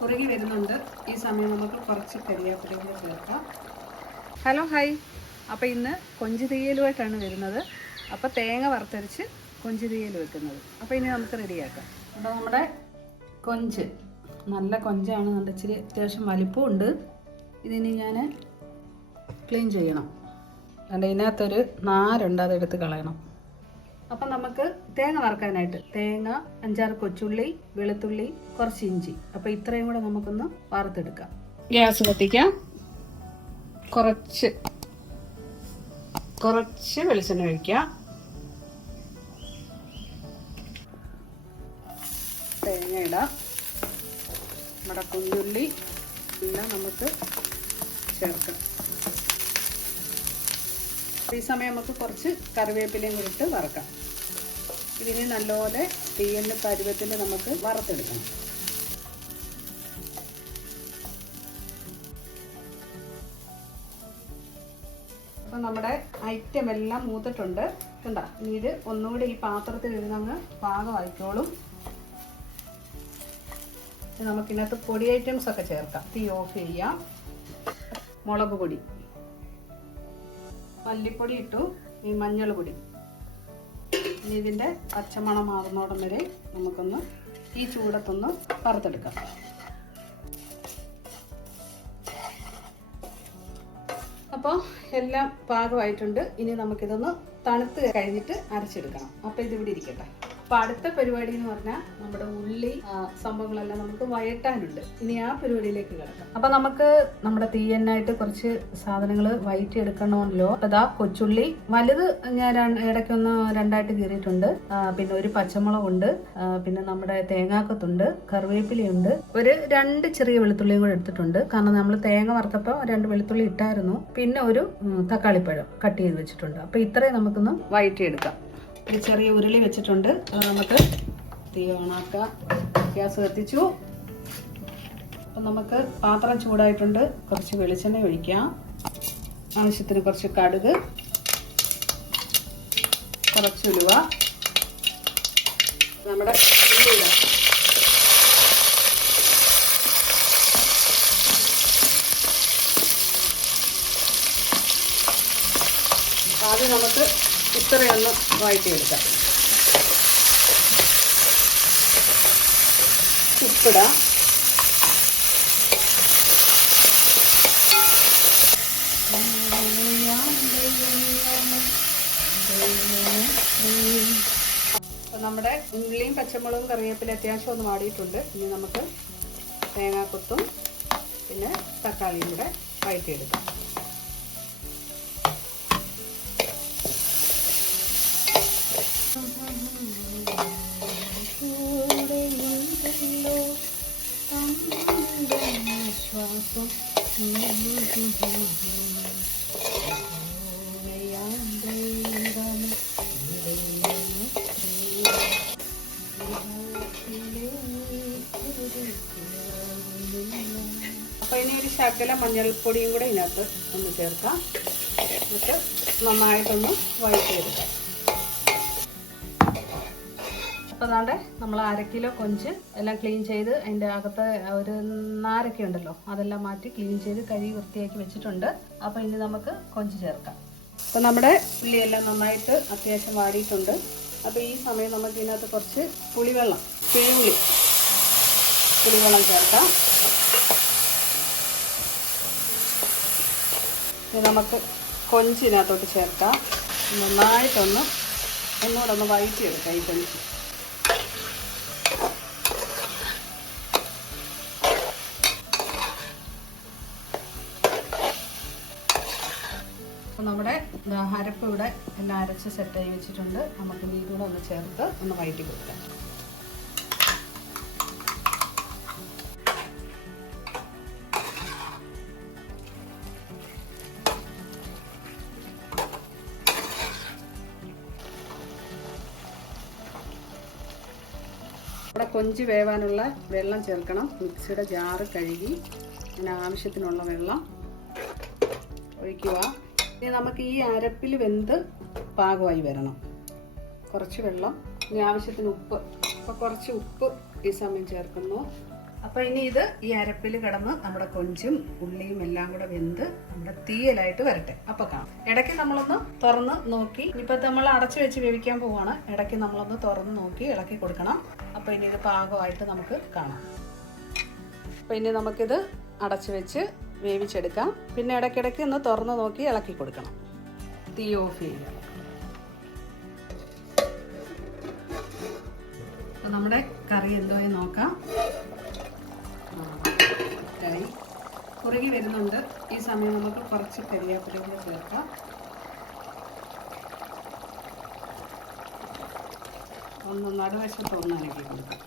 കുറുകി വരുന്നുണ്ട്. ഈ സമയം നമുക്ക് കുറച്ച് കരിയാപ്പിലയും കൂടെ ചേർക്കാം. Hello hi. അപ്പോൾ ഇന്ന് കൊഞ്ച് തീയലുമായിട്ടാണ് വരുന്നത്. അപ്പോൾ തേങ്ങ വറുത്തരച്ച് കൊഞ്ച് തീയൽ വെക്കുന്നത്. അപ്പോൾ ഇനി നമുക്ക് റെഡിയാക്കാം. അപ്പോൾ നമ്മുടെ കൊഞ്ച് നല്ല കൊഞ്ചാണ്, നല്ല ഇച്ചിരി അത്യാവശ്യം വലിപ്പമുണ്ട്. ഇതിനി ഞാൻ ക്ലീൻ ചെയ്യണം. അതുകൊണ്ട് ഇതിനകത്തൊരു നാരുണ്ട്, അതെടുത്ത് കളയണം. അപ്പം നമുക്ക് തേങ്ങ വറുക്കാനായിട്ട് തേങ്ങ, 5-6 കൊച്ചുള്ളി, വെളുത്തുള്ളി, കുറച്ച് ഇഞ്ചി, അപ്പോൾ ഇത്രയും കൂടെ നമുക്കൊന്ന് വറുത്തെടുക്കാം. ഗ്യാസ് കത്തിക്കാം. കുറച്ച് വെളിച്ചെണ്ണ ഒഴിക്കാം. തേങ്ങ ഇടാം. നമ്മുടെ കുഞ്ഞുള്ളി എല്ലാം നമുക്ക് ചേർക്കാം. ഈ സമയം നമുക്ക് കുറച്ച് കറിവേപ്പിലയും കൂടി ഇട്ട് വറക്കാം. ഇതിന് നല്ലപോലെ തീയലിന് പരുവത്തിൽ നമുക്ക് വറുത്തെടുക്കണം. അപ്പം നമ്മുടെ ഐറ്റം എല്ലാം മൂത്തിട്ടുണ്ട്. കണ്ടോ? ഇനി ഇത് ഒന്നുകൂടി ഈ പാത്രത്തിൽ ഇരുന്നങ്ങ് പാകമായിക്കോളും. നമുക്കിതിനകത്ത് പൊടി ഐറ്റംസ് ഒക്കെ ചേർക്കാം. തീ ഓഫ് ചെയ്യാം. മുളക് പൊടി, മല്ലിപ്പൊടി ഇട്ടു, ഈ മഞ്ഞൾ പൊടി. ഇനി ഇതിൻ്റെ പച്ചമണം മാറുന്നോടം വരെ നമുക്കൊന്ന് ഈ ചൂടത്തൊന്ന് വറുത്തെടുക്കാം. അപ്പോൾ എല്ലാം പാകമായിട്ടുണ്ട്. ഇനി നമുക്കിതൊന്ന് തണുത്ത് കഴിഞ്ഞിട്ട് അരച്ചെടുക്കണം. അപ്പോൾ ഇതിവിടെ ഇരിക്കട്ടെ. അപ്പോൾ അടുത്ത പരിപാടി എന്ന് പറഞ്ഞാൽ നമ്മുടെ ഉള്ളി സംഭവങ്ങളെല്ലാം നമുക്ക് വഴറ്റാനുണ്ട്. ഇനി ആ പരിപാടിയിലേക്ക് കിടക്കാം. അപ്പോൾ നമുക്ക് നമ്മുടെ തീയനായിട്ട് കുറച്ച് സാധനങ്ങൾ വഴറ്റിയെടുക്കണമല്ലോ. അപ്പോൾ അതാ കൊച്ചുള്ളി വലുത് ഞാൻ ഇടയ്ക്കൊന്ന് 2ആയിട്ട് കീറിയിട്ടുണ്ട്. പിന്നെ ഒരു പച്ചമുളകുണ്ട്, പിന്നെ നമ്മുടെ തേങ്ങാക്കൊത്തുണ്ട്, കറിവേപ്പിലയുണ്ട്, ഒരു 2 ചെറിയ വെളുത്തുള്ളിയും കൂടെ എടുത്തിട്ടുണ്ട്. കാരണം നമ്മൾ തേങ്ങ വറുത്തപ്പോൾ 2 വെളുത്തുള്ളി ഇട്ടായിരുന്നു. പിന്നെ ഒരു തക്കാളിപ്പഴം കട്ട് ചെയ്ത് വെച്ചിട്ടുണ്ട്. അപ്പോൾ ഇത്രയും നമുക്കൊന്ന് വഴറ്റിയെടുക്കാം. ഒരു ചെറിയ ഉരുളി വെച്ചിട്ടുണ്ട്. അത് നമുക്ക് തീ ഓണാക്കാം. ഗ്യാസ് കത്തിച്ചു. അപ്പം നമുക്ക് പാത്രം ചൂടായിട്ടുണ്ട്. കുറച്ച് വെളിച്ചെണ്ണ ഒഴിക്കാം. ആവശ്യത്തിന് കുറച്ച് കടുക്, കുറച്ച് ഉലുവ, നമ്മുടെ ഉള്ളി ഇടാം. ആദ്യം നമുക്ക് ഇത്രയൊന്ന് വഴറ്റിയെടുക്കാം. ഉപ്പിടാം. അപ്പം നമ്മുടെ ഉള്ളിയും പച്ചമുളകും കറിവേപ്പില അത്യാവശ്യം ഒന്ന് വാടിയിട്ടുണ്ട്. ഇനി നമുക്ക് തേങ്ങാക്കൊത്തും പിന്നെ തക്കാളിയും കൂടെ വഴറ്റിയെടുക്കാം. അപ്പോൾ ഇനി ഒരു ശകല മഞ്ഞൾപ്പൊടിയും കൂടെ ഇതിനകത്ത് ഒന്ന് ചേർക്കാം. എന്നിട്ട് നന്നായിട്ടൊന്ന് വഴറ്റിയെടുക്കാം. അപ്പോൾ അതാണ്ട് നമ്മൾ 1/2 കിലോ കൊഞ്ച് എല്ലാം ക്ലീൻ ചെയ്ത് അതിൻ്റെ അകത്ത് ഒരു നാരൊക്കെ ഉണ്ടല്ലോ അതെല്ലാം മാറ്റി ക്ലീൻ ചെയ്ത് കഴുകി വൃത്തിയാക്കി വെച്ചിട്ടുണ്ട്. അപ്പോൾ ഇനി നമുക്ക് കൊഞ്ച് ചേർക്കാം. അപ്പോൾ നമ്മുടെ ഉള്ളിയെല്ലാം നന്നായിട്ട് അത്യാവശ്യം വാടിയിട്ടുണ്ട്. അപ്പോൾ ഈ സമയം നമുക്ക് ഇതിനകത്ത് കുറച്ച് പുളിവെള്ളം, പുളിവെള്ളം ചേർക്കാം. ഇത് നമുക്ക് കൊഞ്ചിനകത്തോട്ട് ചേർക്കാം. നന്നായിട്ടൊന്ന് ഒന്നുകൂടെ ഒന്ന് വഴറ്റിയെടുക്കാം ഈ കൊഞ്ച്. നമ്മുടെ അരപ്പ് ഇവിടെ എല്ലാം അരച്ച് സെറ്റായി വെച്ചിട്ടുണ്ട്. നമുക്ക് ഇതുകൂടെ ഒന്ന് ചേർത്ത് ഒന്ന് വഴറ്റി കൊടുക്കാം. ഇവിടെ കൊഞ്ച് വേവാനുള്ള വെള്ളം ചേർക്കണം. മിക്സിയുടെ ജാറ് കഴുകി അതിന് ആവശ്യത്തിനുള്ള വെള്ളം ഒഴിക്കുക. ഇനി നമുക്ക് ഈ അരപ്പിൽ വെന്ത് പാകമായി വരണം. കുറച്ച് വെള്ളം, ഇനി ആവശ്യത്തിന് ഉപ്പ്. അപ്പോൾ കുറച്ച് ഉപ്പ് ഈ സമയം ചേർക്കുന്നു. അപ്പോൾ ഇനി ഇത് ഈ അരപ്പിൽ കിടന്ന് നമ്മുടെ കൊഞ്ചും ഉള്ളിയും എല്ലാം കൂടെ വെന്ത് നമ്മുടെ തീയലായിട്ട് വരട്ടെ. അപ്പോൾ കാണാം. ഇടയ്ക്ക് നമ്മളൊന്ന് തുറന്ന് നോക്കി, ഇനിയിപ്പോൾ നമ്മൾ അടച്ചു വെച്ച് വേവിക്കാൻ പോവുകയാണ്. ഇടയ്ക്ക് നമ്മളൊന്ന് തുറന്ന് നോക്കി ഇളക്കി കൊടുക്കണം. അപ്പോൾ ഇനി ഇത് പാകമായിട്ട് നമുക്ക് കാണാം. അപ്പോൾ ഇനി നമുക്കിത് അടച്ചു വെച്ച് വേവിച്ചെടുക്കാം. പിന്നെ ഇടയ്ക്കിടയ്ക്ക് ഒന്ന് തുറന്ന് നോക്കി ഇളക്കി കൊടുക്കണം. തീ ഓഫ് ചെയ്യുക. അപ്പോൾ നമ്മുടെ കറി എന്തോ നോക്കാം. കുറുകി വരുന്നുണ്ട്. ഈ സമയം നമുക്ക് കുറച്ച് കരിവേപ്പില കൂടി ചേർക്കാം. ഒന്ന് നടുവശത്തൊന്ന് അനക്കി കൊടുക്കാം.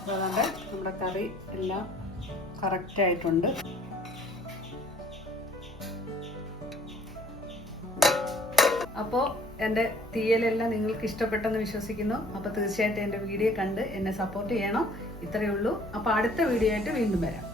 അപ്പോൾ അതുകൊണ്ട് നമ്മുടെ കറി എല്ലാം കറക്റ്റായിട്ടുണ്ട്. അപ്പോൾ എൻ്റെ തീയലെല്ലാം നിങ്ങൾക്ക് ഇഷ്ടപ്പെട്ടെന്ന് വിശ്വസിക്കുന്നു. അപ്പോൾ തീർച്ചയായിട്ടും എൻ്റെ വീഡിയോ കണ്ട് എന്നെ സപ്പോർട്ട് ചെയ്യണം. ഇത്രയേ ഉള്ളൂ. അപ്പോൾ അടുത്ത വീഡിയോ ആയിട്ട് വീണ്ടും വരാം.